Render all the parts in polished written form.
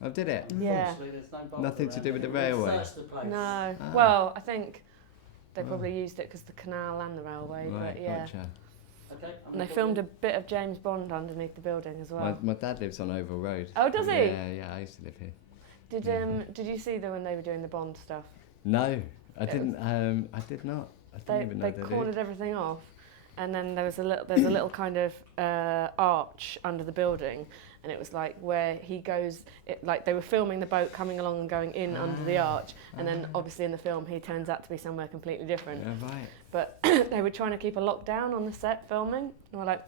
Oh, did it? Yeah. Unfortunately, there's no bolt Nothing to around do with it. the We've railway? searched the place. No. Ah. Well, I think they Oh. probably used it because the canal and the railway. Right, But yeah. gotcha. Okay. And they filmed a bit of James Bond underneath the building as well. My dad lives on Oval Road. Oh, does he? Yeah, I used to live here. Did you see them when they were doing the Bond stuff? No, I It didn't. I did not. I didn't even know They they did. cornered everything off, and then there's a little kind of arch under the building, and it was like where he goes. Like they were filming the boat coming along and going in under the arch, and then obviously in the film he turns out to be somewhere completely different. Yeah, right. But they were trying to keep a lockdown on the set filming, and we're like,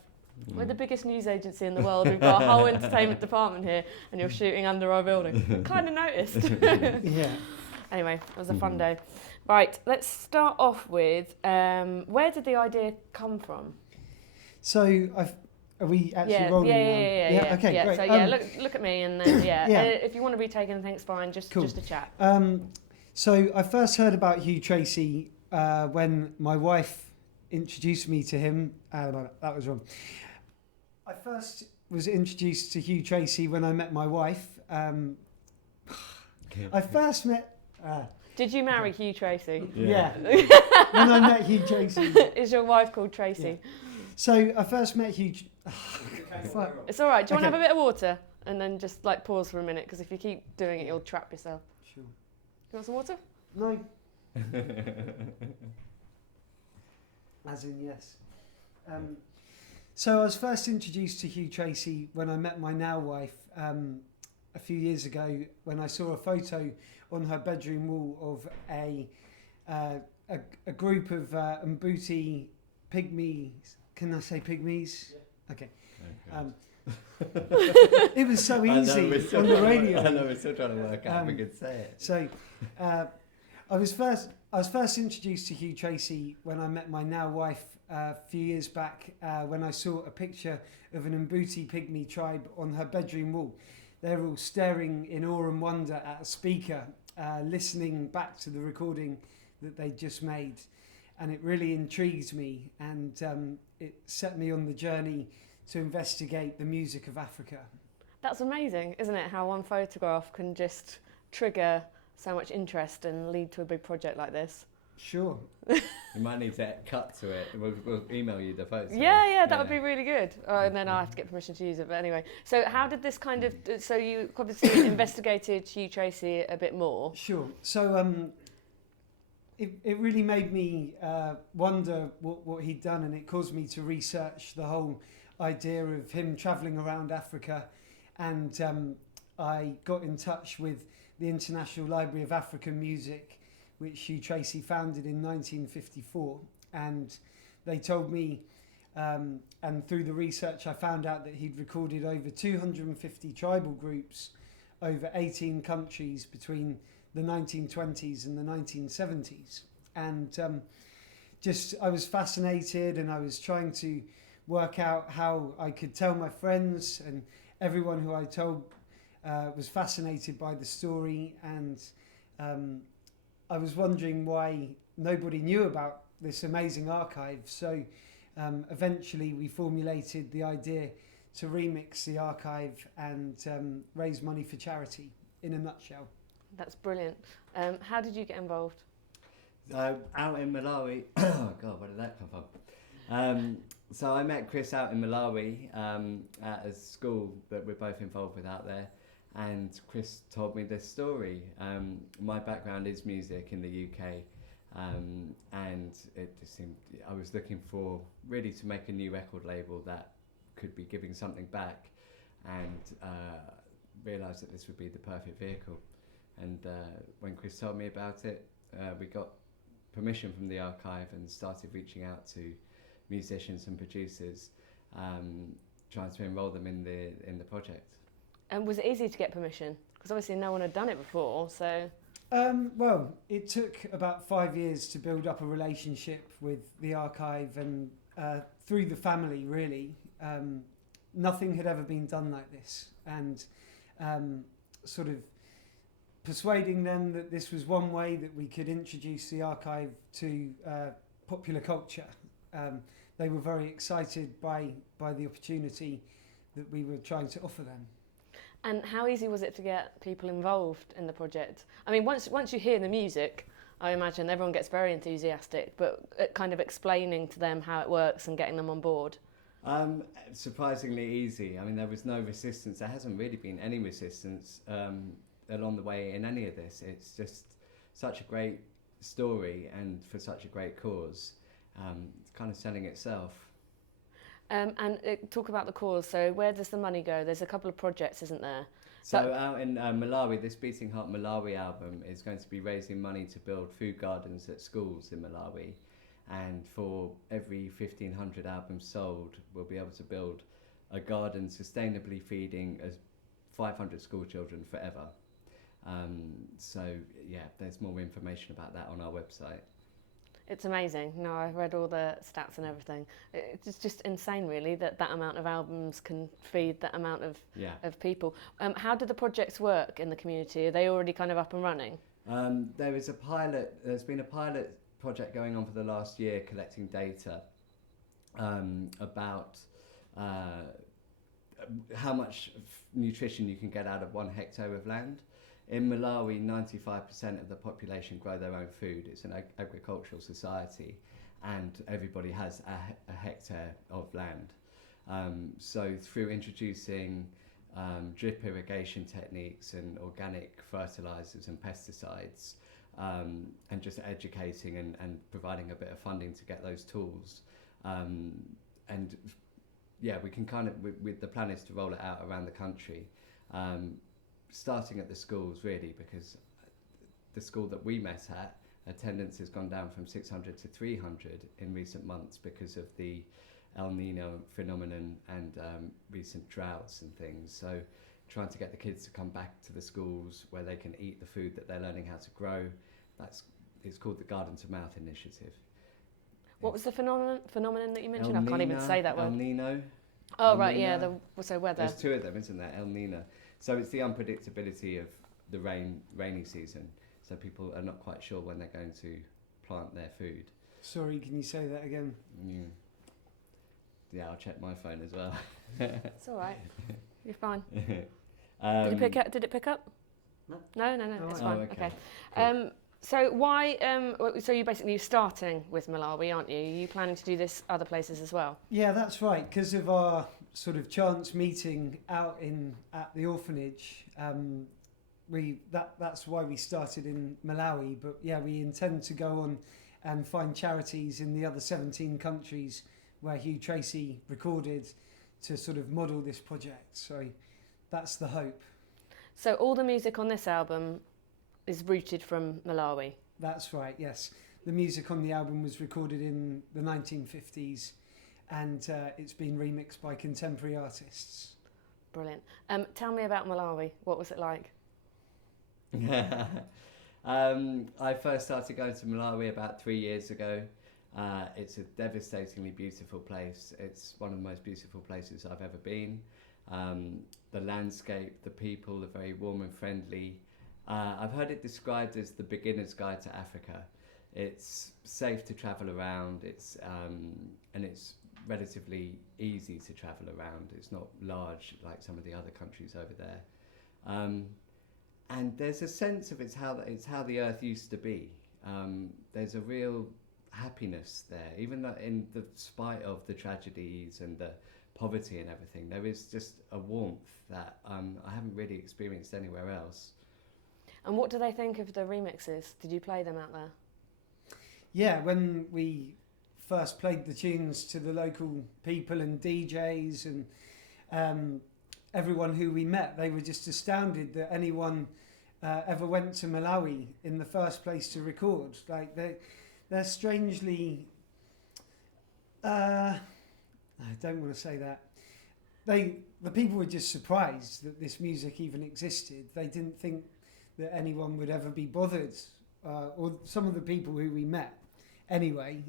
we're the biggest news agency in the world. We've got a whole entertainment department here, and you're shooting under our building. Kind of noticed. Yeah. Anyway, it was a fun day. Right, let's start off with where did the idea come from? So are we actually Yeah, rolling now? yeah. Okay, yeah, great. So yeah, look at me, and then Yeah. if you want to retake anything, it's fine. Cool. Just a chat. So I first heard about Hugh Tracy when my wife introduced me to him. No, that was wrong. I first was introduced to Hugh Tracy when I met my wife. I first met. Did you marry Hugh Tracy? Yeah. When I met Hugh Tracy. Is your wife called Tracy? Yeah. So I first met Hugh. Fuck. It's all right. Do you want to Okay. have a bit of water and then just like pause for a minute? Because if you keep doing it, you'll trap yourself. Sure. You want some water? No. As in yes. So I was first introduced to Hugh Tracy when I met my now wife a few years ago when I saw a photo on her bedroom wall of a group of Mbuti pygmies. Can I say pygmies? Yeah. Okay. It was so easy on the radio. I know we're still trying to work out if we could say it. So, I was first introduced to Hugh Tracy when I met my now wife a few years back when I saw a picture of an Mbuti pygmy tribe on her bedroom wall. They're all staring in awe and wonder at a speaker, listening back to the recording that they just made, and it really intrigued me, and it set me on the journey to investigate the music of Africa. That's amazing, isn't it? How one photograph can just trigger so much interest and lead to a big project like this. Sure. You might need to cut to it. We'll email you the photos. Yeah, that would be really good. And then I have to get permission to use it. But anyway, so how did this kind of? So you obviously investigated Hugh Tracy a bit more. Sure. So it really made me wonder what he'd done, and it caused me to research the whole idea of him travelling around Africa, and I got in touch with the International Library of African Music, which Hugh Tracy founded in 1954, and they told me, and through the research I found out that he'd recorded over 250 tribal groups over 18 countries between the 1920s and the 1970s, and I was fascinated, and I was trying to work out how I could tell my friends, and everyone who I told was fascinated by the story, and I was wondering why nobody knew about this amazing archive. So eventually we formulated the idea to remix the archive and raise money for charity, in a nutshell. That's brilliant. How did you get involved? Out in Malawi. Oh God, where did that come from? So I met Chris out in Malawi at a school that we're both involved with out there. And Chris told me this story. My background is music in the UK, and it just seemed I was looking for really to make a new record label that could be giving something back, and realised that this would be the perfect vehicle. And when Chris told me about it, we got permission from the archive and started reaching out to musicians and producers, trying to enrol them in the project. And was it easy to get permission? Because obviously no one had done it before, so... Well, it took about 5 years to build up a relationship with the archive, and through the family, really. Nothing had ever been done like this, and sort of persuading them that this was one way that we could introduce the archive to popular culture. They were very excited by the opportunity that we were trying to offer them. And how easy was it to get people involved in the project? I mean, once you hear the music, I imagine everyone gets very enthusiastic, but kind of explaining to them how it works and getting them on board. Surprisingly easy. I mean, there was no resistance. There hasn't really been any resistance along the way in any of this. It's just such a great story and for such a great cause. It's kind of selling itself. Talk about the cause. So where does the money go? There's a couple of projects, isn't there? So out in Malawi, this Beating Heart Malawi album is going to be raising money to build food gardens at schools in Malawi. And for every 1,500 albums sold, we'll be able to build a garden sustainably feeding 500 school children forever. So yeah, there's more information about that on our website. It's amazing. No, I've read all the stats and everything. It's just insane, really, that amount of albums can feed that amount of people. How do the projects work in the community? Are they already kind of up and running? There's been a pilot project going on for the last year collecting data about how much nutrition you can get out of 1 hectare of land. In Malawi, 95% of the population grow their own food. It's an agricultural society, and everybody has a hectare of land. So through introducing drip irrigation techniques and organic fertilizers and pesticides, and just educating and providing a bit of funding to get those tools. And yeah, we can kind of, with the plan is to roll it out around the country. Starting at the schools, really, because the school that we met at, attendance has gone down from 600 to 300 in recent months because of the El Nino phenomenon and recent droughts and things. So trying to get the kids to come back to the schools where they can eat the food that they're learning how to grow. It's called the Garden to Mouth Initiative. What was the phenomenon that you mentioned? I can't even say that word. El Nino. Oh, El right, Nino. yeah, so weather. There's two of them, isn't there? El Nino. So it's the unpredictability of the rainy season. So people are not quite sure when they're going to plant their food. Sorry, can you say that again? Yeah, I'll check my phone as well. It's all right. You're fine. Did it pick up? No. No, it's fine. okay. Cool. So why? So you're starting with Malawi, aren't you? Are you planning to do this other places as well? Yeah, that's right. Because of our sort of chance meeting out at the orphanage, that's why we started in Malawi. But yeah, we intend to go on and find charities in the other 17 countries where Hugh Tracy recorded to sort of model this project. So that's the hope. So all the music on this album is rooted from Malawi? That's right, yes. The music on the album was recorded in the 1950s and it's been remixed by contemporary artists. Brilliant. Tell me about Malawi. What was it like? I first started going to Malawi about 3 years ago. It's a devastatingly beautiful place. It's one of the most beautiful places I've ever been. The landscape, the people are very warm and friendly. I've heard it described as the beginner's guide to Africa. It's safe to travel around. And it's relatively easy to travel around. It's not large like some of the other countries over there. And there's a sense of it's how the earth used to be. There's a real happiness there, even though in the spite of the tragedies and the poverty and everything. There is just a warmth that I haven't really experienced anywhere else. And what do they think of the remixes? Did you play them out there? Yeah, when we first played the tunes to the local people and DJs and everyone who we met, they were just astounded that anyone ever went to Malawi in the first place to record. Like they're strangely, I don't want to say that. The people were just surprised that this music even existed. They didn't think that anyone would ever be bothered, or some of the people who we met anyway,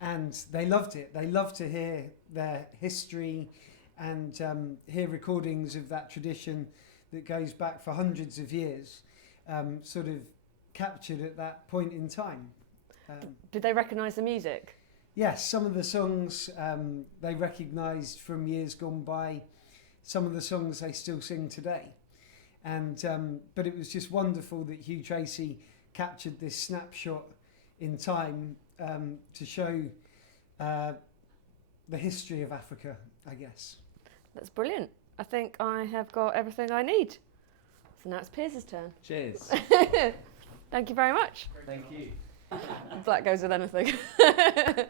and they loved it. They loved to hear their history and hear recordings of that tradition that goes back for hundreds of years, sort of captured at that point in time. Did they recognise the music? Yes, some of the songs they recognised from years gone by. some of the songs they still sing today. And but it was just wonderful that Hugh Tracy captured this snapshot in time to show the history of Africa, I guess. That's brilliant. I think I have got everything I need. So now it's Piers' turn. Cheers. Thank you very much. Thank you. Black goes with anything. Okay,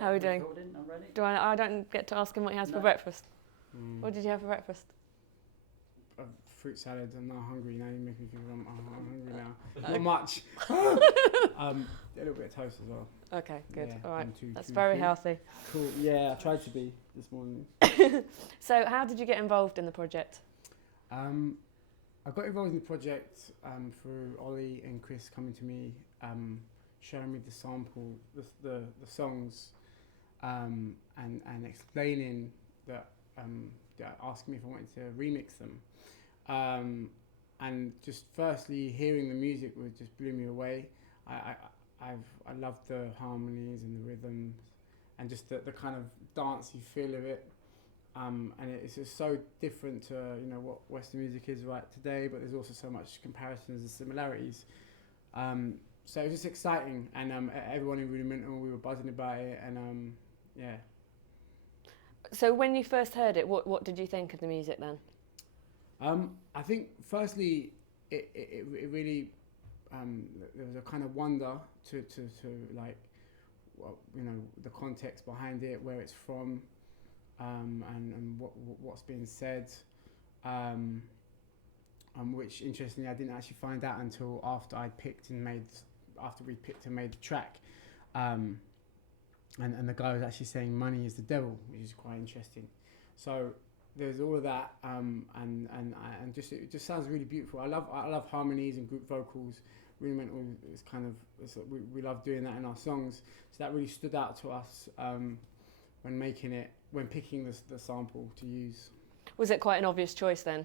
How are we doing? recording, I'm ready. I don't get to ask him what he has for No. breakfast. Mm. What did you have for breakfast? A fruit salad. I'm not hungry now. You make me feel I'm hungry now. Not much. A little bit of toast as well. Okay, good. Yeah, All right. 1, 2, That's 3, very 4. healthy. Cool. Yeah, I tried to be this morning. So how did you get involved in the project? I got involved in the project through Ollie and Chris coming to me, showing me the sample, the songs, and explaining that, asking me if I wanted to remix them. And just firstly hearing the music just blew me away. I love the harmonies and the rhythms and just the kind of dancey feel of it. And it's just so different to what Western music is right today, but there's also so much comparisons and similarities. So it was just exciting, and everyone in Rudimental, we were buzzing about it, and yeah. So when you first heard it, what did you think of the music then? I think firstly, it really there was a kind of wonder to like, the context behind it, where it's from. And what's being said, which interestingly I didn't actually find out until after we picked and made the track, and the guy was actually saying money is the devil, which is quite interesting. So there's all of that, and just it just sounds really beautiful. I love harmonies and group vocals. Rudimental is kind of we love doing that in our songs, so that really stood out to us when picking the sample to use. Was it quite an obvious choice then?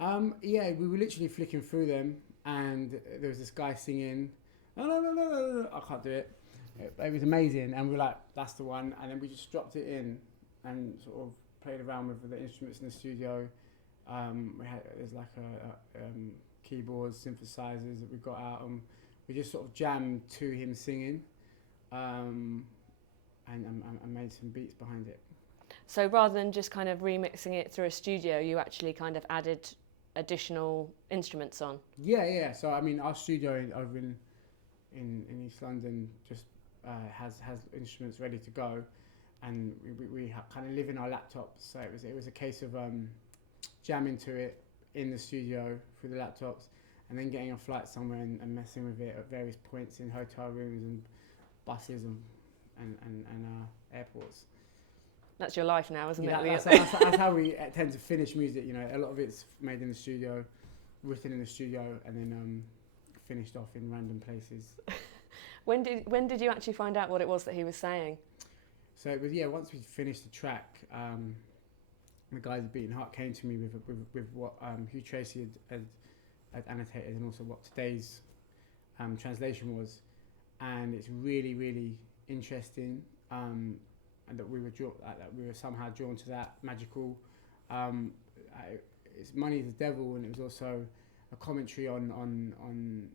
Yeah, we were literally flicking through them, and there was this guy singing, no, I can't do it. It was amazing, and we were like, that's the one, and then we just dropped it in and sort of played around with the instruments in the studio. There's like keyboards, synthesizers that we got out, and we just sort of jammed to him singing. And made some beats behind it. So rather than just kind of remixing it through a studio, you actually kind of added additional instruments on? Yeah. So I mean, our studio over in East London just has instruments ready to go, and we kind of live in our laptops. So it was a case of jamming to it in the studio through the laptops, and then getting a flight somewhere and messing with it at various points in hotel rooms and buses and airports. That's your life now, isn't it? That's how we tend to finish music. A lot of it's made in the studio, written in the studio, and then finished off in random places. When did you actually find out what it was that he was saying? So it was once we finished the track, the guys at Beating Heart came to me with what Hugh Tracy had annotated, and also what today's translation was, and it's really, really interesting, and that we were somehow drawn to that magical. It's money is the devil, and it was also a commentary on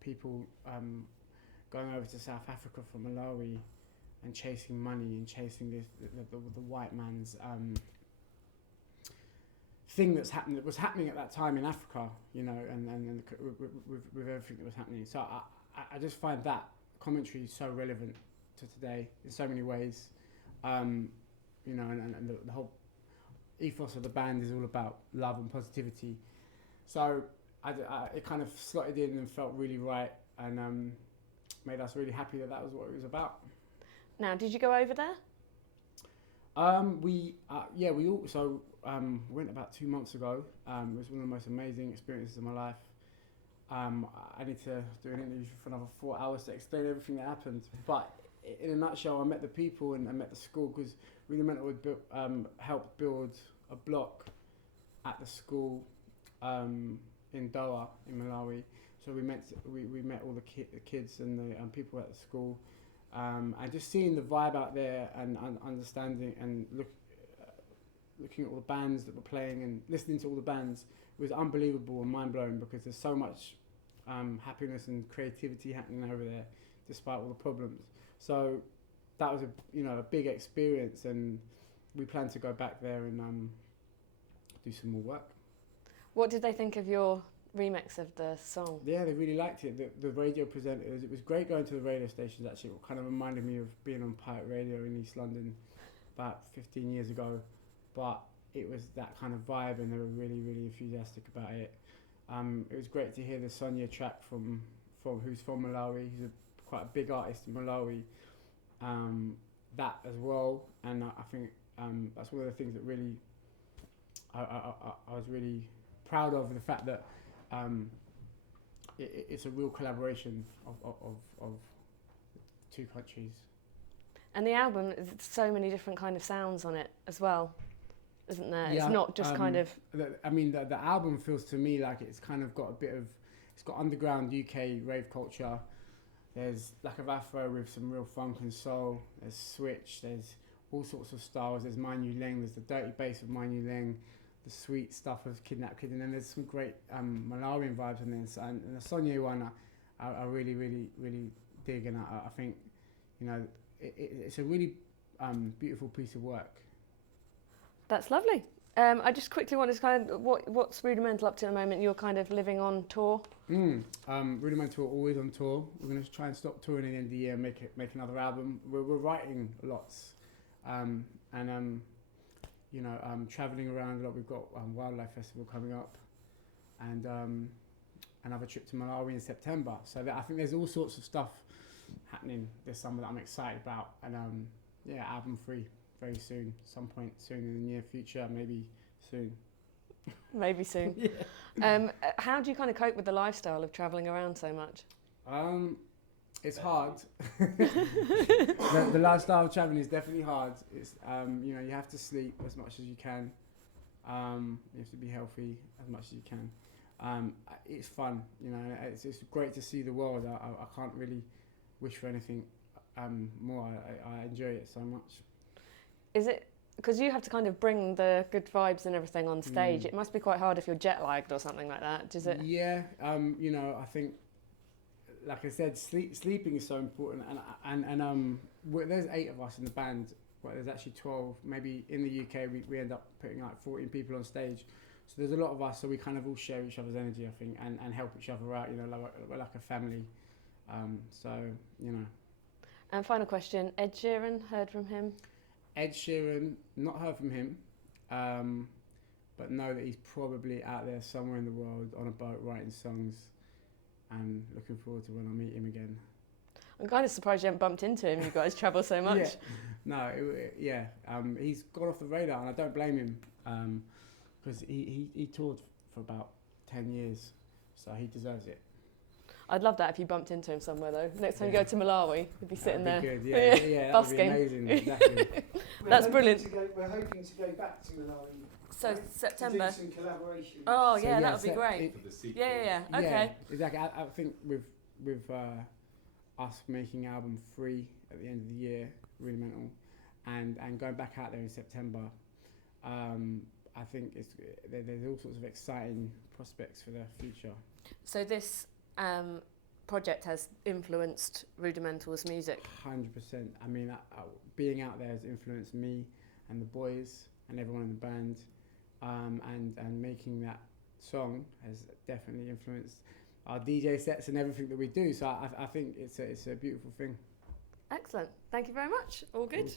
people going over to South Africa from Malawi and chasing money and chasing the white man's thing that was happening at that time in Africa, and with everything that was happening. So I just find that commentary so relevant to today in so many ways, and the whole ethos of the band is all about love and positivity. So it kind of slotted in and felt really right, and made us really happy that was what it was about. Now, did you go over there? We also went about 2 months ago. It was one of the most amazing experiences of my life. I need to do an interview for another 4 hours to explain everything that happened. But in a nutshell, I met the people and I met the school, because Rudimental had helped build a block at the school in Doha, in Malawi. So we met all the kids and the people at the school, and just seeing the vibe out there and understanding and looking at all the bands that were playing and listening to all the bands, it was unbelievable and mind-blowing because there's so much happiness and creativity happening over there despite all the problems. So that was a big experience, and we plan to go back there and do some more work. What did they think of your remix of the song? Yeah, they really liked it. The radio presenters, it was great going to the radio stations actually. It kind of reminded me of being on Pirate Radio in East London about 15 years ago, but it was that kind of vibe and they were really, really enthusiastic about it. It was great to hear the Sonia track from who's from Malawi. He's quite a big artist in Malawi. That as well, and I think that's one of the things that really I was really proud of, the fact that it's a real collaboration of two countries. And the album, there's so many different kind of sounds on it as well, isn't there? Yeah, it's not just kind of... The album feels to me like it's kind of got it's got underground UK rave culture. There's Lack of Afro with some real funk and soul. There's Switch, there's all sorts of styles. There's My New Leng, there's the dirty bass of My New Leng, the sweet stuff of Kidnap Kid, and then there's some great Malawian vibes in this. And the Sonia one I really, really, really dig, and I think, it's a really beautiful piece of work. That's lovely. I just quickly wanted to kind of, what's Rudimental up to at the moment? You're kind of living on tour? Rudimental are always on tour. We're going to try and stop touring at the end of the year and make another album. We're writing lots. Travelling around a lot. We've got Wildlife Festival coming up, and another trip to Malawi in September. So I think there's all sorts of stuff happening this summer that I'm excited about. And album free very soon, some point soon in the near future, maybe soon. Maybe soon. Yeah. How do you kind of cope with the lifestyle of travelling around so much? It's hard. the lifestyle of traveling is definitely hard. It's you have to sleep as much as you can. You have to be healthy as much as you can. It's fun, it's great to see the world. I can't really wish for anything more. I enjoy it so much. Is it because you have to kind of bring the good vibes and everything on stage? It must be quite hard if you're jet lagged or something like that. Does it? Yeah. I think, like I said, sleeping is so important, and there's 8 of us in the band. Well, there's actually 12. Maybe in the UK we end up putting like 14 people on stage. So there's a lot of us, so we kind of all share each other's energy, I think, and help each other out. We're like a family. And final question: Ed Sheeran, heard from him? Ed Sheeran, not heard from him, but know that he's probably out there somewhere in the world on a boat writing songs, and looking forward to when I meet him again. I'm kind of surprised you haven't bumped into him. You guys travel so much. He's gone off the radar, and I don't blame him, because he toured for about 10 years, so he deserves it. I'd love that if you bumped into him somewhere though. Next time you go to Malawi, he'd be sitting there. Good. Yeah, that would be amazing. Exactly. That's brilliant. We're hoping to go back to Malawi. So September. To do some collaboration. Oh yeah, that would be great. For the sequel. Yeah. Okay. Yeah, exactly. I think with us making album 3 at the end of the year, Rudimental, and going back out there in September, I think there's all sorts of exciting prospects for the future. So this project has influenced Rudimental's music. 100%. I mean, being out there has influenced me and the boys and everyone in the band, and making that song has definitely influenced our DJ sets and everything that we do. So I think it's a beautiful thing. Excellent. Thank you very much. All good. Cool.